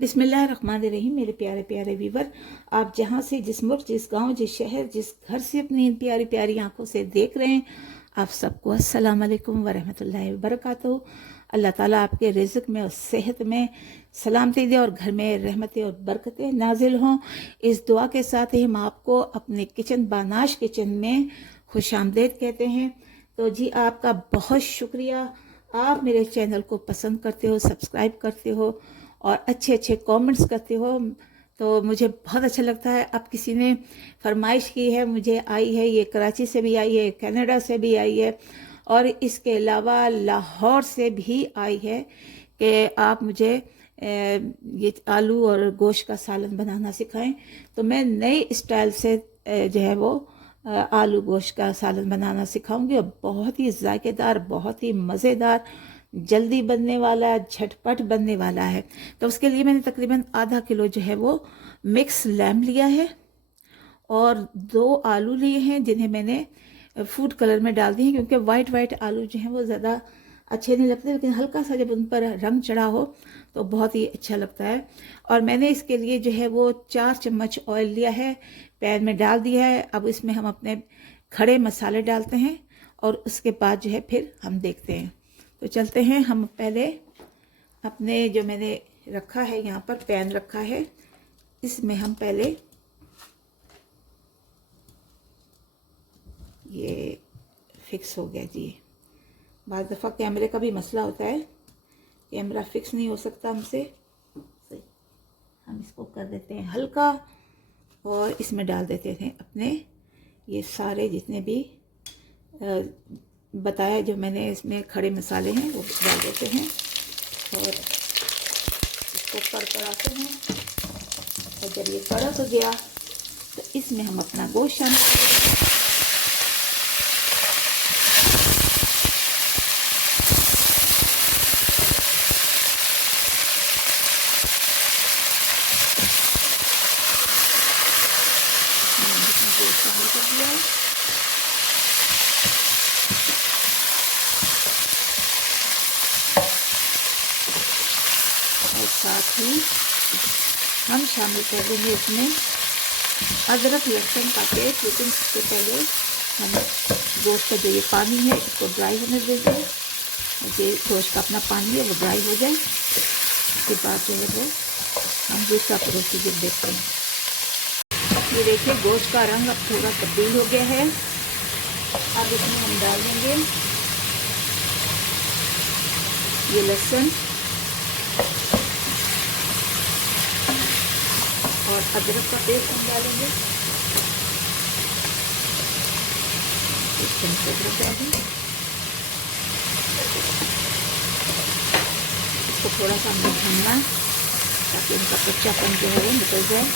बिस्मिल्लाहिर्रहमानिर्रहीम। मेरे प्यारे प्यारे व्यूवर, आप जहाँ से, जिस मुल्क, जिस गांव, जिस शहर, जिस घर से अपनी इन प्यारी प्यारी आंखों से देख रहे हैं, आप सबको अस्सलाम वालेकुम वरहमतुल्लाहि वबरकातुहू। अल्लाह ताला आपके रिज़्क में और सेहत में सलामती दे और घर में रहमतें और बरकतें नाजिल हों। इस दुआ के साथ ही हम आपको अपने किचन बानाश किचन में खुशामदीद कहते हैं। तो जी, आपका बहुत शुक्रिया। आप मेरे चैनल को पसंद करते हो, सब्सक्राइब करते हो और अच्छे अच्छे कमेंट्स करते हो, तो मुझे बहुत अच्छा लगता है। अब किसी ने फरमाइश की है, मुझे आई है, ये कराची से भी आई है, कनाडा से भी आई है और इसके अलावा लाहौर से भी आई है कि आप मुझे ये आलू और गोश्त का सालन बनाना सिखाएं। तो मैं नई स्टाइल से जो है वो आलू गोश्त का सालन बनाना सिखाऊंगी और बहुत ही जायकेदार, बहुत ही मज़ेदार, जल्दी बनने वाला, झटपट बनने वाला है। तो उसके लिए मैंने तकरीबन आधा किलो जो है वो मिक्स लैम लिया है और 2 आलू लिए हैं जिन्हें मैंने फूड कलर में डाल दिए हैं, क्योंकि वाइट वाइट आलू जो हैं वो ज़्यादा अच्छे नहीं लगते, लेकिन हल्का सा जब उन पर रंग चढ़ा हो तो बहुत ही अच्छा लगता है। और मैंने इसके लिए जो है वो 4 चम्मच ऑयल लिया है, पैन में डाल दिया है। अब इसमें हम अपने खड़े मसाले डालते हैं और उसके बाद जो है फिर हम देखते हैं। तो चलते हैं, हम पहले अपने जो मैंने रखा है यहाँ पर पैन रखा है, इसमें हम पहले ये फिक्स हो गया जी। बाद दफ़ा कैमरे का भी मसला होता है, कैमरा फिक्स नहीं हो सकता हमसे। सही, हम इसको कर देते हैं हल्का और इसमें डाल देते थे अपने ये सारे जितने भी बताया जो मैंने, इसमें खड़े मसाले हैं वो डाल देते हैं और इसको कड़कड़ाते हैं। और जब ये कड़क हो गया तो इसमें हम अपना गोश्त शामिल करेंगे। शामिल कर दिया है और साथ ही हम शामिल कर देंगे इसमें अदरक लहसुन का पेस्ट। लेकिन इससे पहले हम गोश्त का जो ये पानी है इसको ड्राई होने देंगे। ये गोश्त का अपना पानी है वो ड्राई हो जाए, उसके बाद जो है वो हम दूसरा प्रोसीजर देखते हैं। ये देखिए, गोश्त का रंग अब थोड़ा तब्दील हो गया है। अब इसमें हम डाल देंगे ये लहसुन और अदरक का पेस्ट हम डालेंगे। इसको थोड़ा सा हमें भूनना ताकि इनका कच्चापन जो है वो निकल जाए।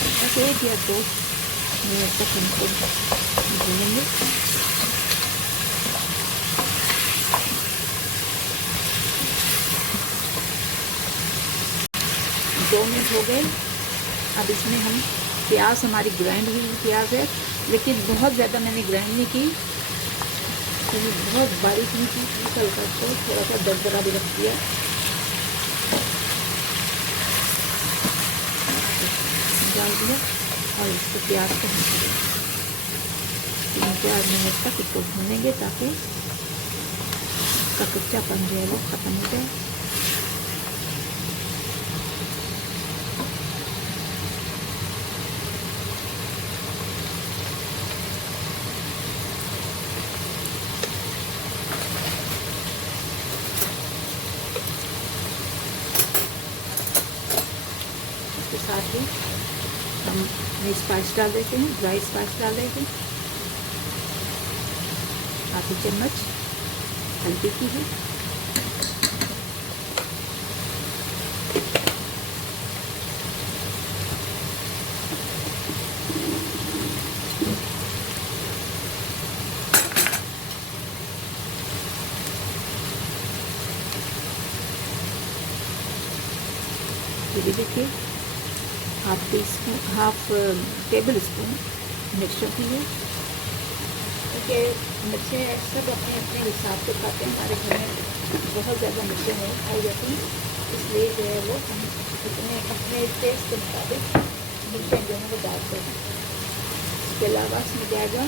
बस 1 या 2 मिनट तक इनको भूनेंगे। 2 मिनट हो गए। अब इसमें हम प्याज, हमारी ग्राइंड हुई प्याज है, लेकिन बहुत ज़्यादा मैंने ग्राइंड नहीं की, क्योंकि बहुत बारीक नहीं की, हल्का को थोड़ा सा दरदरा भी रख दिया। डाल दिया और इसको प्याज को हम 3-4 मिनट तक इसको भूनेंगे ताकि इसका कच्चापन जो है वो ख़त्म हो जाए। इसके साथ ही हम स्पाइस डाल देते हैं, ड्राई स्पाइस डाल देते हैं। आधी चम्मच हल्दी की है, ये देखिए हाफ टेबल स्पून मिर्चों की है, क्योंकि मिर्चें सब अपने अपने हिसाब से खाते हैं। हमारे घर में बहुत ज़्यादा मिर्चें नहीं खाई जाती हैं, इसलिए जो है वो हम अपने टेस्ट के मुताबिक मिर्चें जो है वो डालते हैं। इसके अलावा इसमें जाएगा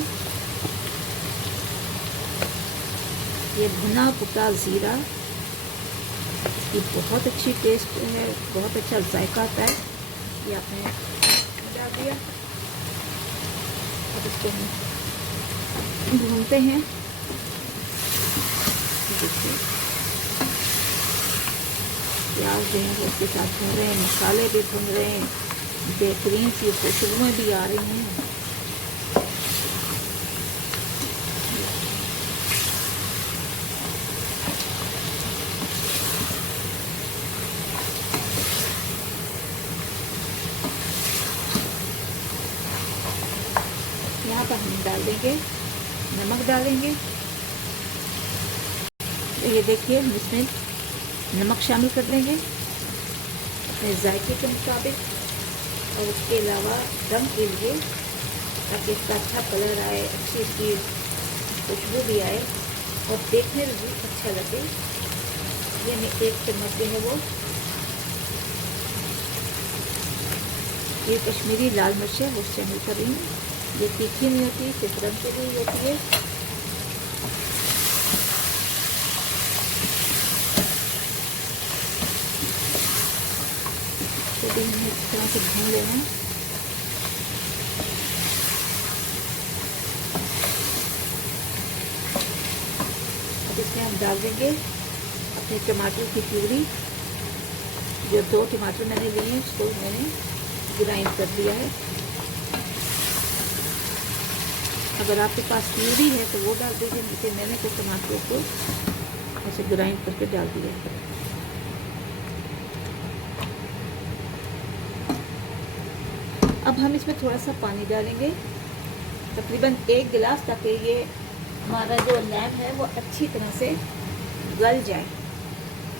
ये भुना कुटा ज़ीरा। ये बहुत अच्छी टेस्ट है, बहुत अच्छा जायका आता है। ये आपने डाल दिया। अब इसको हम भूनते हैं। देखिए प्याज जो है उसके साथ भून रहे हैं, मसाले भी भून रहे हैं, बेहतरीन सी खुशबुएं भी आ रही हैं। यहाँ पर हम डाल देंगे नमक डालेंगे। तो ये देखिए हम इसमें नमक शामिल कर देंगे अपने जायके के मुताबिक, और उसके अलावा रंग के लिए, ताकि इसका अच्छा कलर आए, अच्छी इसकी खुशबू भी आए और देखने में भी अच्छा लगे। ये मैं 1 चम्मच जो है वो ये कश्मीरी लाल मिर्च है वो शामिल कर रही हूँ। ये तीखी नहीं होती, सिर्फ रंग के लिए होती है। तो भी हमें इस तरह से भून लेना है। अब इसमें हम डाल देंगे अपने टमाटर की प्यूरी। जो 2 टमाटर मैंने लिए हैं उसको मैंने ग्राइंड कर दिया है। अगर आपके पास प्यूरी है तो वो डाल दीजिए, लेकिन मैंने तो टमाटरों को ऐसे ग्राइंड करके डाल दिया है। अब हम इसमें थोड़ा सा पानी डालेंगे, तकरीबन 1 गिलास, ताकि ये हमारा जो लैम है वो अच्छी तरह से गल जाए।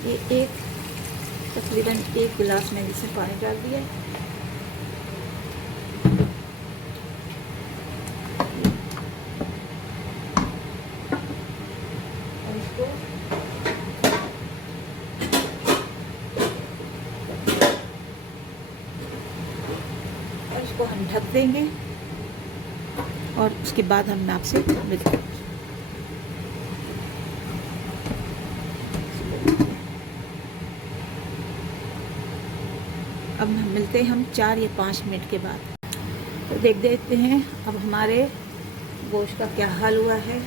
ये तकरीबन 1 गिलास मैंने इसमें पानी डाल दिया है। और इसको हम ढक देंगे और उसके बाद हम आपसे मिलते हैं। अब हम मिलते हैं 4 या 5 मिनट के बाद। तो देख देते हैं अब हमारे गोश्त का क्या हाल हुआ है।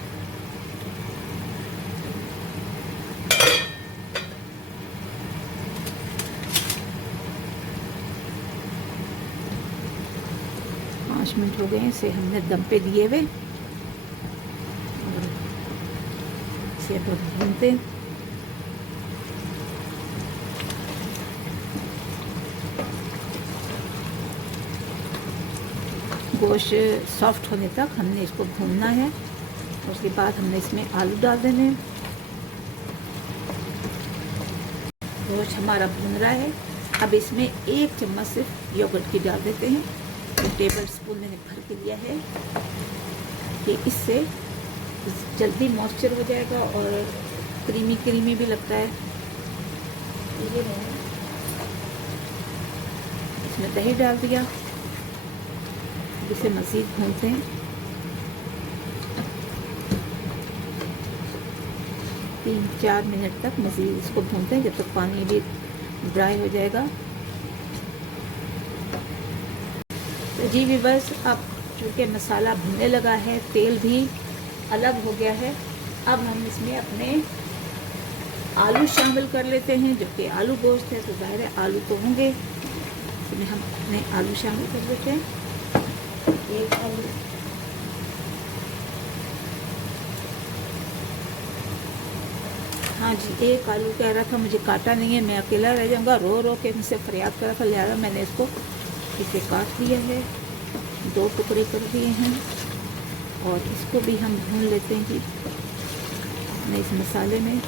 मिनट हो गए हैं इसे हमने दम पे दिए हुए, इसे अब भूनते हैं। गोश्त सॉफ्ट होने तक हमने इसको भूनना है। उसके बाद हमने इसमें आलू डाल देने हैं। गोश्त हमारा भून रहा है। अब इसमें 1 चम्मच सिर्फ योगर्ट की डाल देते हैं। 1 टेबल स्पून मैंने भर के लिया है कि इससे जल्दी मॉइस्चर हो जाएगा और क्रीमी क्रीमी भी लगता है। ये मैंने इसमें दही डाल दिया। इसे मज़ीद भूनते हैं। 3-4 मिनट तक मज़ीद इसको भूनते हैं, जब तक पानी भी ड्राई हो जाएगा। तो जी व्यूअर्स, अब चूँकि मसाला भुनने लगा है, तेल भी अलग हो गया है, अब हम इसमें अपने आलू शामिल कर लेते हैं। जबकि आलू गोश्त है तो ज़ाहिर है आलू तो होंगे, इसमें हम अपने आलू शामिल कर देते हैं। 1 आलू, हाँ जी 1 आलू कह रहा था, मुझे काटा नहीं है, मैं अकेला रह जाऊँगा, रो रो के मुझसे फरियाद कर रहा था, लिहाजा मैंने इसको इसे काट दिया है, 2 टुकड़े कर दिए हैं। और इसको भी हम भून लेते हैं जी अपने इस मसाले में।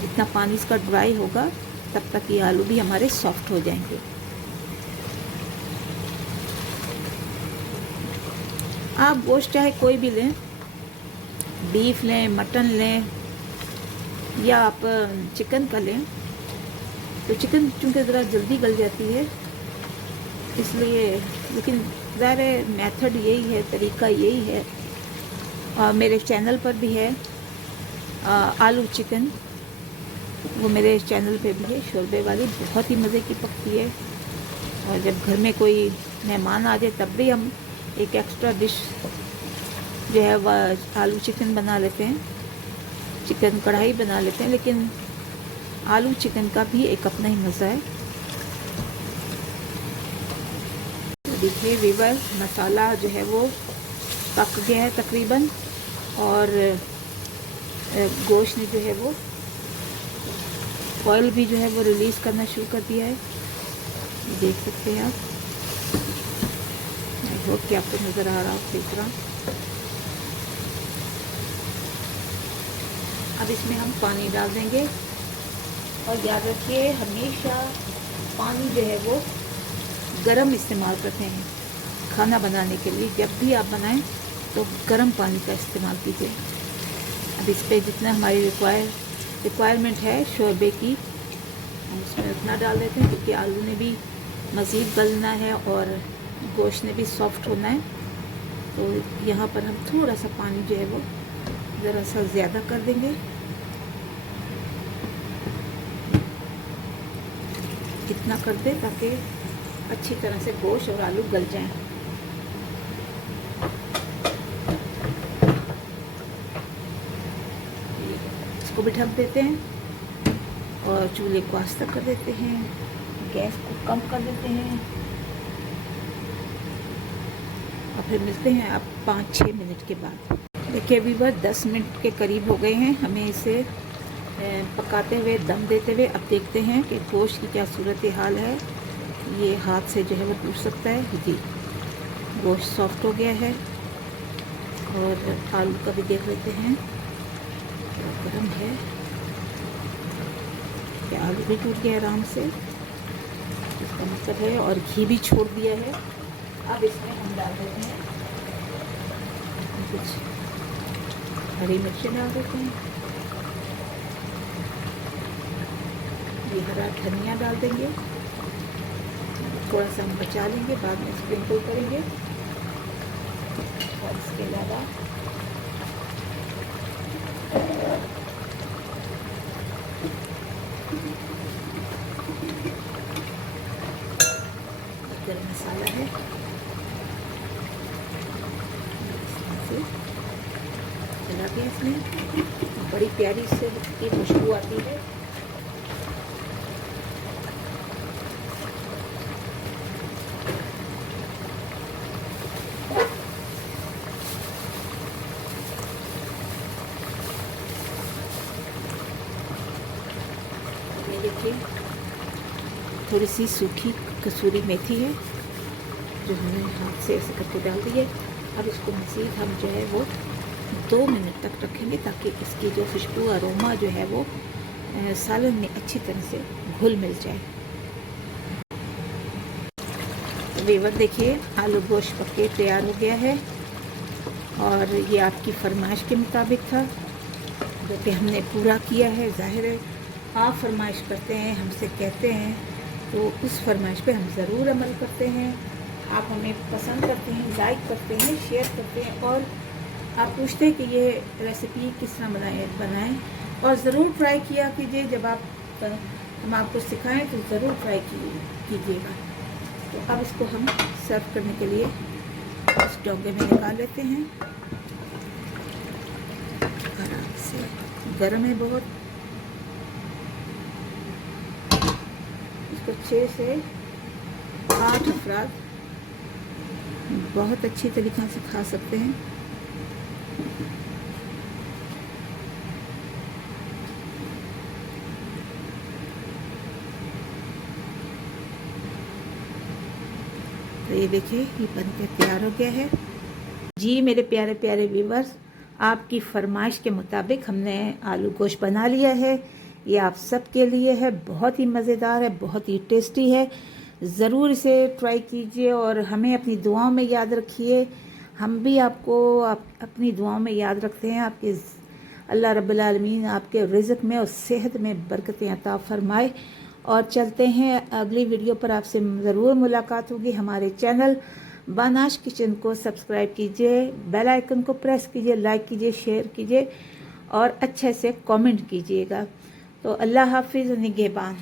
जितना पानी इसका ड्राई होगा तब तक ये आलू भी हमारे सॉफ्ट हो जाएंगे। आप गोश्त चाहे कोई भी लें, बीफ लें, मटन लें या आप चिकन का लें, तो चिकन चूँकि ज़रा जल्दी गल जाती है इसलिए, लेकिन ज़ाहिर मेथड यही है, तरीका यही है। और मेरे चैनल पर भी है आलू चिकन, वो मेरे चैनल पे भी है, शोरबे वाली, बहुत ही मज़े की पकती है। और जब घर में कोई मेहमान आ जाए तब भी हम एक एक्स्ट्रा डिश जो है वह आलू चिकन बना लेते हैं, चिकन कढ़ाई बना लेते हैं, लेकिन आलू चिकन का भी एक अपना ही मज़ा है। तो देखिए वीवर, मसाला जो है वो पक गया है तकरीबन, और गोश्त ने जो है वो ऑयल भी जो है वो रिलीज़ करना शुरू कर दिया है, देख सकते हैं आप। आई होप कि आपको नज़र आ रहा हो सही तरह। अब इसमें हम पानी डाल देंगे, और याद रखिए हमेशा पानी जो है वो गरम इस्तेमाल करते हैं खाना बनाने के लिए। जब भी आप बनाएं तो गरम पानी का इस्तेमाल कीजिए। अब इस पर जितना हमारी रिक्वायरमेंट है शोरबे की, हम उसमें उतना डाल देते हैं, क्योंकि आलू ने भी मज़ीद गलना है और गोश्त ने भी सॉफ्ट होना है। तो यहाँ पर हम थोड़ा सा पानी जो है वो ज़रा सा ज़्यादा कर देंगे, इतना कर दें ताकि अच्छी तरह से गोश्त और आलू गल जाएं। इसको भी ढक देते हैं और चूल्हे को आस्था कर देते हैं, गैस को कम कर देते हैं, और फिर मिलते हैं आप 5-6 मिनट के बाद। देखिए वीवर 10 मिनट के करीब हो गए हैं हमें इसे पकाते हुए, दम देते हुए। अब देखते हैं कि गोश्त की क्या सूरत हाल है। ये हाथ से जो है वो टूट सकता है जी। गोश्त सॉफ्ट हो गया है, और आलू का भी देख लेते हैं गर्म है कि आलू भी टूट गया आराम से, इसका मतलब है, और घी भी छोड़ दिया है। अब इसमें हम डाल देते हैं कुछ हरी मिर्चें डाल देते हैं, ये हरा धनिया डाल देंगे, थोड़ा सा हम बचा लेंगे, बाद में स्प्रिंकल करेंगे। और इसके अलावा गरम मसाला है, चला गया इसमें, बड़ी प्यारी से की खुशबू आती है। देखिए थोड़ी सी सूखी कसूरी मेथी है जो हमने हाथ से ऐसे करके डाल दी है। अब इसको मज़ीद हम जो है वो 2 मिनट तक रखेंगे, ताकि इसकी जो खुशबू अरोमा जो है वो सालन में अच्छी तरह से घुल मिल जाए। वीवर देखिए आलू गोश्त पक के तैयार हो गया है, और ये आपकी फरमाइश के मुताबिक था, जो कि हमने पूरा किया है। ज़ाहिर है आप फरमाइश करते हैं, हमसे कहते हैं, तो उस फरमाइश पे हम ज़रूर अमल करते हैं। आप हमें पसंद करते हैं, लाइक करते हैं, शेयर करते हैं, और आप पूछते हैं कि ये रेसिपी किस तरह बनाएं, और ज़रूर ट्राई किया कीजिए। जब हम आपको सिखाएं तो ज़रूर ट्राई कीजिएगा। तो अब इसको हम सर्व करने के लिए इस डोंगे में निकाल लेते हैं। आराम से, गर्म है बहुत, इसको 6 से 8 अफराद बहुत अच्छी तरीक़े से खा सकते हैं। तो ये देखिए ये बनकर तैयार हो गया है जी। मेरे प्यारे प्यारे व्यूवर्स, आपकी फरमाइश के मुताबिक हमने आलू गोश्त बना लिया है। ये आप सब के लिए है, बहुत ही मज़ेदार है, बहुत ही टेस्टी है। ज़रूर इसे ट्राई कीजिए और हमें अपनी दुआओं में याद रखिए। हम भी आपको अपनी दुआओं में याद रखते हैं। आपके अल्लाह रब्बुल आलमीन आपके रिज़्क़ में और सेहत में बरकतें अता फरमाए। और चलते हैं अगली वीडियो पर, आपसे ज़रूर मुलाकात होगी। हमारे चैनल बानाश किचन को सब्सक्राइब कीजिए, बेल आइकन को प्रेस कीजिए, लाइक कीजिए, शेयर कीजिए और अच्छे से कमेंट कीजिएगा। तो अल्लाह हाफिज़, निगहबान।